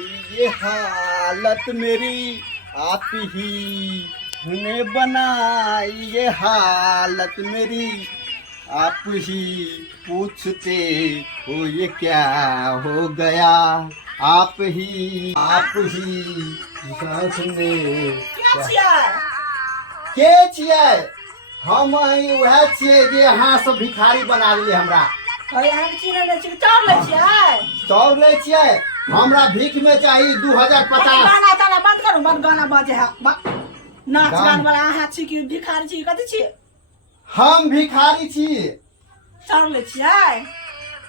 ये हालत मेरी आप ही ने बनाई, ये हालत मेरी आप ही पूछते हो ये क्या हो गया, आप ही साथ में के छियै हम वह छियै जे अहाँ सब भिखारी बना देलियै हमरा। चाउर लै छियै हमरा भीख में चाहिए 2050। गाना ताना बंद करू, बंद गाना बाजे है नाच गान वाला अहाँ छी कि भिखारी छी कथि छी? हम भिखारी छी। चाउर लै छियै?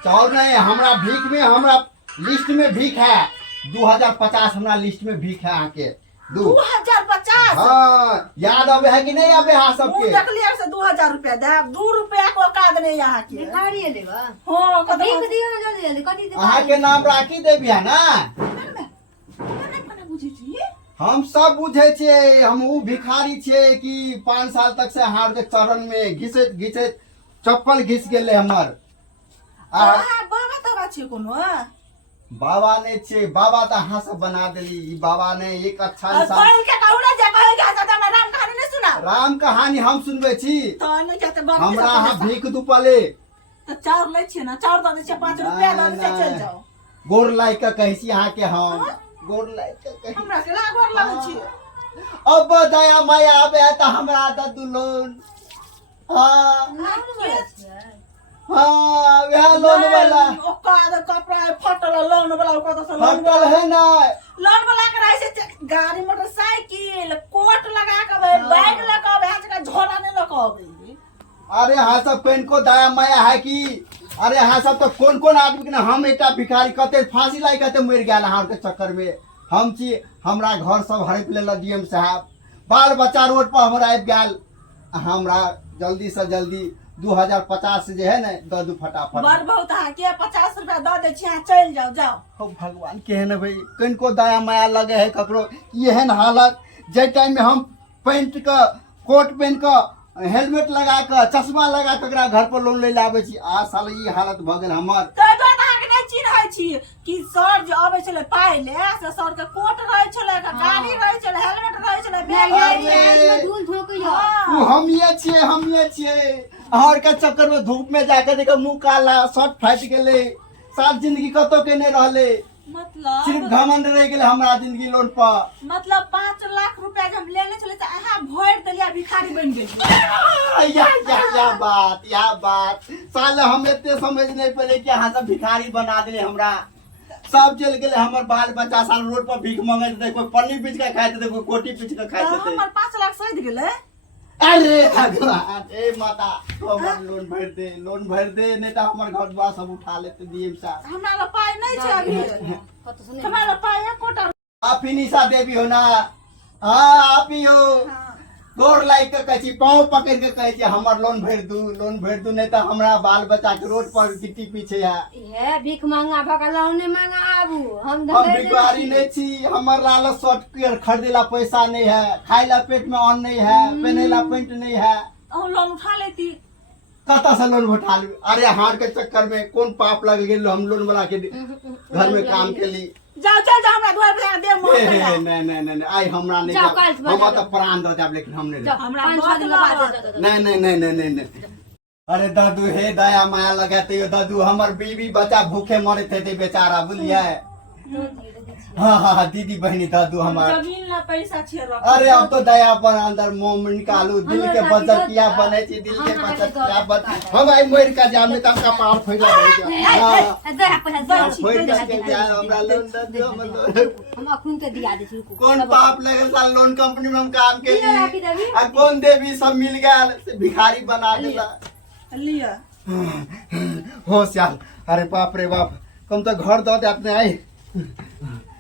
चाउर नहीं, हमरा भीख में, हमरा लिस्ट में भीख है 2050, हमरा लिस्ट में भीख है आके 2050। हाँ याद आवे है कि नहीं आवे हाँ सबके? देखलिए से 2000 रुपया दे, 2 रुपया को औकात नहीं यहाँ के। भिखारी है देवा। हां कदम भीख दियो ना जल्दी जल्दी कथि दे। अहाँ के नाम राखी देवी है ना? हम सब बुझे छे, हम ऊ भिखारी छे कि 5 साल तक से हार के चरण में घिसैत घिसैत चप्पल घिस गेले हमर। बाबा तबा छे कोनो? बाबा ने छे, बाबा तो अहाँ सब बना देली। ई बाबा ने एक अच्छा इंसान। कोई के कहूना जे कहे के हता हमरा राम कहानी नहीं सुना? राम कहानी हम सुनबे छी। तो नहीं कहते बाप हमरा अहाँ भीख दुपले तो चाउर लै छियै ना, चाउर दे छे 5 रुपया दे छे, चल जाओ। गोर लाई के कहै छी अहाँ के हम गोर लाई के कहै। हमरा के लागोर लागै छी। अब दया माया आवे है तो हमरा ददू लोन। हाँ हाँ वह लोन वाला ओकाद कपड़ा फटल लोन वाला कत से लोन फटल है ना। लोन वाला के रहे से गाड़ी मोटरसाइकिल कोट लगा के बैग लगा भैंस का झोला नहीं लगा। अरे हाँ सब पेन को दया माया है कि अरे हाँ सब तो कौन कौन आदमी के ना हम एक भिखारी कते फांसी लाई कते मर गया हार के चक्कर में हम छी। हमरा घर सब हड़प ले डीएम साहब, बाल बच्चा रोड पर हमरा आबि गेल। हमरा जल्दी से जल्दी 2050 जे है ना दे दू फटाफट। बड़ बहुत है के 50 रुपया दे दे छी, चल जाओ जाओ। हो भगवान के है ना भाई, कन को दया माया लगे है ककरो एहन हालत जे टाइम में हम पैंट का कोट पहन का हेलमेट लगा के चश्मा लगा के घर पर लोन ले आबे छी। आ साल ई हालत भ गेल हमर। तो बात अहाँ के नहीं चिन्है छी कि सर जे आबे छले पाइ ले से सर के कोट रहे छले, गाड़ी रहे छले, हेलमेट रहे छले, बैग में धूल झोंकैया। वो हम ये छिए हर के चक्कर में धूप में जाके देखो मुंह काला, शर्ट फाट गेले, साथ जिंदगी कतो के नहीं रहले। मतलब सिर्फ घमंड रह गेले हमरा जिंदगी लोन पर। मतलब 5 लाख रुपया जब लेले चले त अहाँ भोर देलिया भिखारी बन गेली। या बात साले हम इतने समझ नहीं पड़े कि यहाँ सब भिखारी बना दिले हमरा। सब चल गेले हमर बाल बच्चा साल रोड पर भीख मांगे थे, कोई पन्नी पीच के खाए थे, कोई कोटी पीच के खाए थे। हमर 5 लाख सहित गेले। अरे भगवान ए माता तो हमर लोन भर दे नहीं तो हमर घर द्वार सब उठा लेते डीएम साहब। हमरा ल पाइ नहीं छै अभी। हमरा ल पाइ है कोटा। आप ही निशा देवी हो ना? हाँ आप ही हो। गोर लाई के कहै छी, पाँव पकड़ के कहै छी हमर लोन भर दू नहीं तो हमरा बाल बच्चा के रोड पर गिट्टी पीछे है। ये भीख मांगा भका लोन नहीं मांगा आबू हम भिखारी नहीं छी। हमर लाल शर्ट खरीदेला पैसा नहीं है, खाइला पेट में अन्न नहीं है, पहनेला पेंट नहीं है। हम लोन उठा लेती। कता से लोन उठा लू? अरे हार के चक्कर में कौन पाप लग गेल हम लोन वाला के घर में काम के लिए। जाओ चल जाओ हमरा घर पे दे मोर पे। नहीं आई हमरा नहीं हम तो प्राण दे देब लेकिन हम नहीं। हमरा बहुत नहीं। अरे दादू हे दया माया लगाते हो दादू, हमर बीवी बच्चा भूखे मरे थे बेचारा बुझलिए। हाँ दीदी बहनी दादू हमार जमीन ला पैसा छे रख। अरे अब तो दया पर अंदर मोह निकालू, दिल के बचत किया बने छी, दिल के बचत किया बन हम आई मर का जाम में तम का पार फैला रही है। हां फैल के जाए हमरा लोन दे दियो हम अखुन के दिया दे छी। कौन पाप लगल साल लोन कंपनी में हम काम के लिए आ कौन देवी सब मिल गया से भिखारी बना देला लिया होशियार। अरे बाप रे बाप, कम तो घर दो दे अपने आई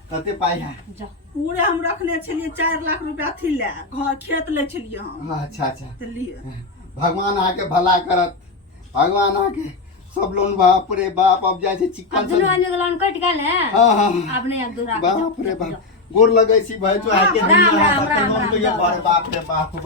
कते पाई है। पूरे हम रखने छलिए 4 लाख रुपया थी ले घर खेत ले छलिए हम। अच्छा तो लिए भगवान आके भला करत, भगवान आके सब लोन बाप रे बाप अब जाए चिकन अब दुनू आदमी के लोन कट गेल है। हां अब नहीं अब दूसरा बाप रे बाप गोर लगै छी भाई जो आके राम लोन के बाप रे बाप।